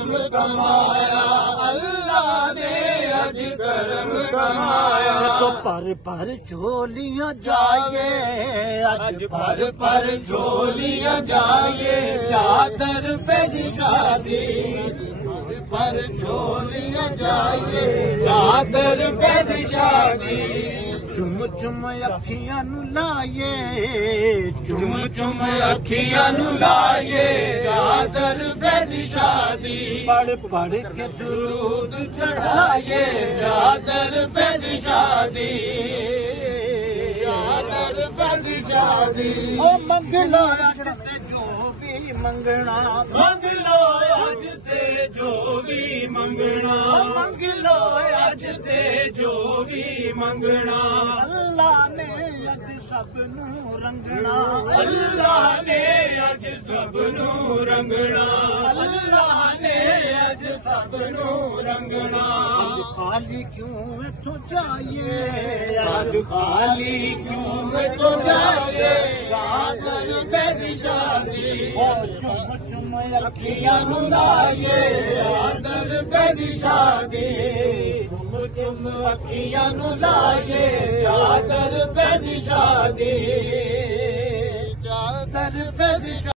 करम कमाया, अल्लाह ने अज करम कमाया। तो पर झोलियां जाए, अज पर झोलियां जाए, चादर फैज शादी। पर झोलियां जाए, चादर फैज शादी। चुम चुम अखियां नु लाए, चुम चुम अखियां नु लाए, चादर फैज शादी। पढ़ के दुरूद चढ़ाए, चादर फैज शादी। चादर फैज शादी। ओ मंग लो अज ते जो भी मंगना, मंग लो अज ते जो भी मंगना, मंग लो अज ते जो भी मंगना। अल्लाह ने अज सब नू रंगना, अल्लाह ने अज सब नू रंगना, अल्लाह ने अज सब नू रंगना। खाली क्यों इथों जाइए, अज खाली क्यों इथों जाइए, चादर फैज शादी। चुम चुम अखियां नु लाइए, चादर फैज शादी। चुम चुम अखियां नु लाइए, चादर फैज शादी। चादर फैज